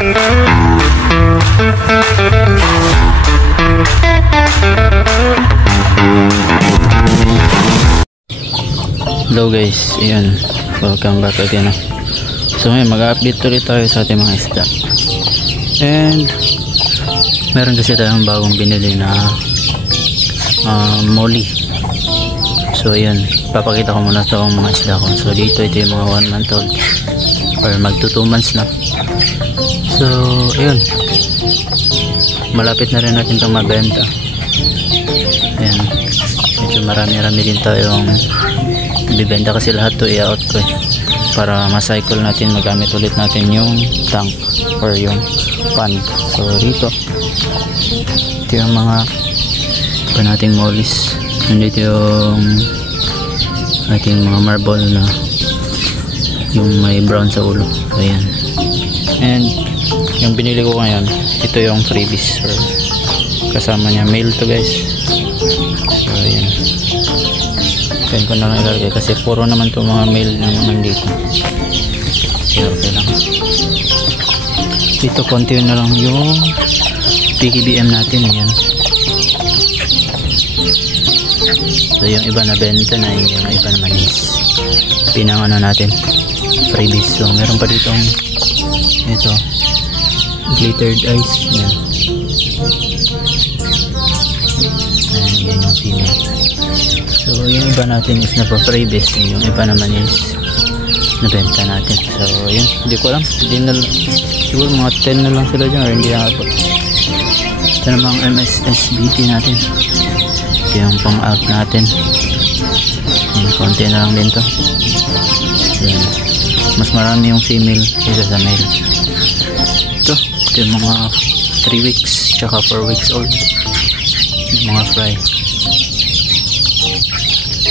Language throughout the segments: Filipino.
Hello guys, ayan, welcome back again. So ngayon mag-update ulit tayo sa ating mga isda. And meron kasi tayong bagong binili na molly. So ayan, papakita ko muna itong mga isda ko. So dito ito yung mga 1 month old or magto 2 months na. So ayun, malapit na rin natin itong mabenta. Ayan, medyo marami-rami din tayong bibenta kasi lahat to i-out ko para ma-cycle natin, magamit ulit natin yung tank or yung pond. So dito ito yung mga pa nating mollies, nandito yung ating mga marble na yung may brown sa ulo. So ayan, and yung binili ko ngayon, ito yung freebies or kasama niya, male to guys. So ayan, kaya ko na lang ilalagay kasi puro naman itong mga male na naman dito. Kaya okay lang. Dito konti na lang yung PKBM natin. Ayan. So yung iba na benta na, yung iba naman is pinangano natin, freebies. So meron pa ditong ito, glittered eyes. Ayan. Ayan, yan yung female. So yung iba natin is napa-freebies, yung iba naman is nabenta natin. So yun, hindi ko alam, hindi na, siguro mga 10 na lang sila dyan or hindi na po. Ito namang MSSBT natin, ito yung pang-out natin. Yung konti na lang din to. Yan, mas marami yung female kaysa sa male. Ito yung mga 3 weeks tsaka 4 weeks old, yung mga fry.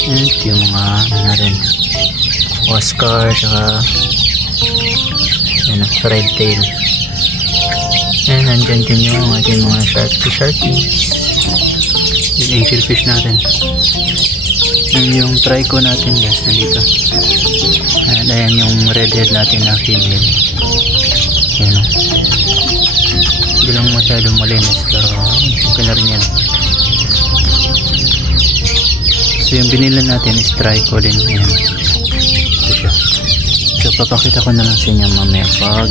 And yung mga ano rin, Oscar saka ano, red tail. And nandyan din yung ating mga sharkies, yung angelfish natin. And yung trico natin guys, nandito. And ayan yung redhead natin na female. Yan o, hindi lang masyadong malinis pero okay na rin yan. So yung binili natin is trico din. Ayan, ito siya. So papakita ko na lang sa inyo mamaya pag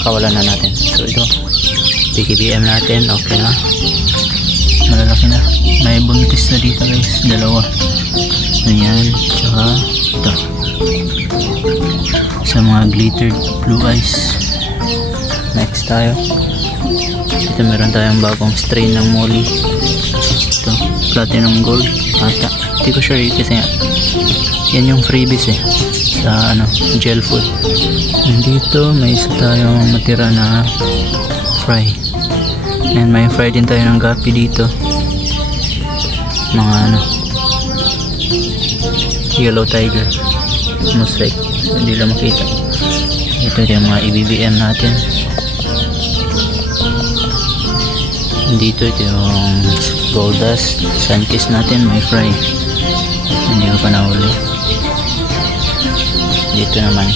pakawalan na natin. So ito, PKBM natin, okay na, malalaki na. May buntis na dito guys, dalawa. Ayan, tsaka ito sa mga glittered blue eyes. Next tayo, ito meron tayong bagong strain ng molly. Ito, platinum gold ata, hindi ko sure kasi yan yung freebies sa ano, gel food. And dito may isa tayong matira na fry, and may fry din tayo ng gapi dito, mga ano, yellow tiger mosaic, hindi lang makita. Ito yung mga IBBM natin. Dito ito yung gold dust sunkiss natin, may fry, hindi ko pa nahuli. Dito naman,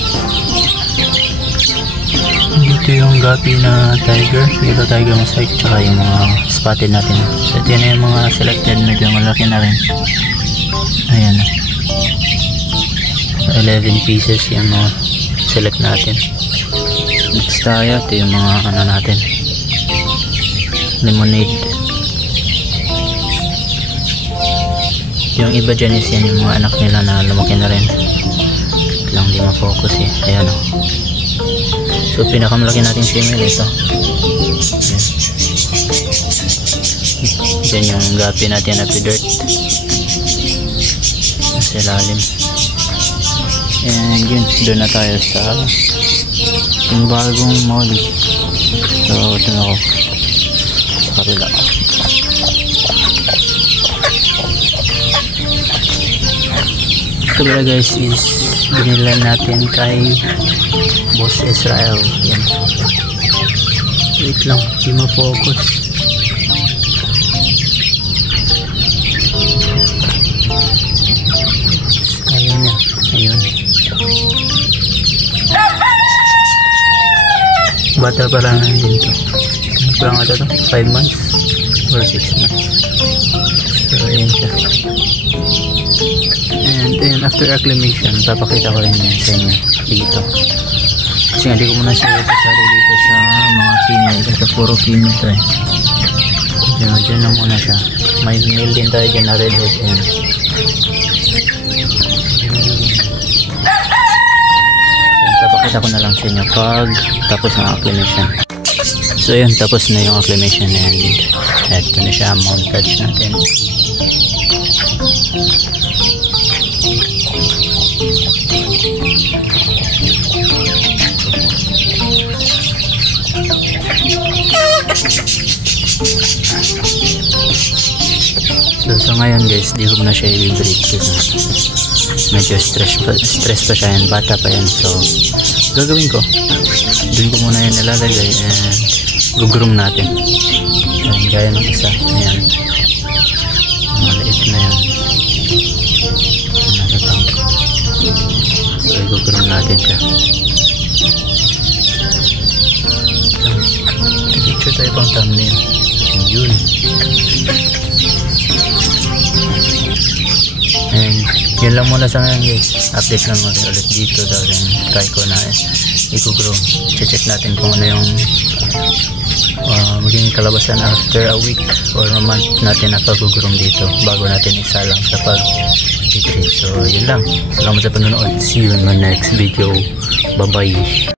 dito yung gapi na tiger, yellow tiger mosaic, tsaka yung mga spotted natin. So ito na yung mga selected, medyo malaki na rin. Ayan, so 11 pieces yung mga select natin. Next tayo, ito yung mga ano natin, lemonade. Yung iba dyan is yan yung mga anak nila na lumaki na rin, lang di ma-focus ayan o. So pinakamalaki natin female ito. Yan yung gapi natin na dirt nasa ilalim. And yun, doon na tayo sa yung bagong molly. So ito na ako sa kabila. Ito pala guys is binilan natin kay Boss Israel. Yan, wait lang, di ma-focus. Ayun na, ayun. bata pa lang din to. Ano pa lang ito to? 5 months or 6 months. So ayan siya. And then after acclimation, papakita ko rin yan sa inyo dito. Kasi hindi ko muna siya ipasari dito sa mga female. Ito puro female to eh. Diyan na muna siya. May male din tayo dyan na red head. Ayan. Papakita ko na lang sa inyo pag tapos ng acclimation. So yun, tapos na yung acclimation and eto na siya, montage natin. So ngayon guys, di ko na siya i-breed kasi medyo stress pa siya yan, bata pa yan. So gagawin ko, doon ko muna yan ilalagay and gugroom natin. Ayan, gaya ng isa, ayan, maliit na yan, nasa tank. So gugroom natin siya. Picture tayo pang thumbnail. Yun. And yun lang muna sa ngayon guys. Update lang natin ulit dito dahil try ko na i-grow. Check natin kung ano yung maging kalabasan after a week or a month natin na pag-groom dito bago natin isalang sa pag-treat. So yun lang. Salamat sa panonood. See you in my next video. Bye bye.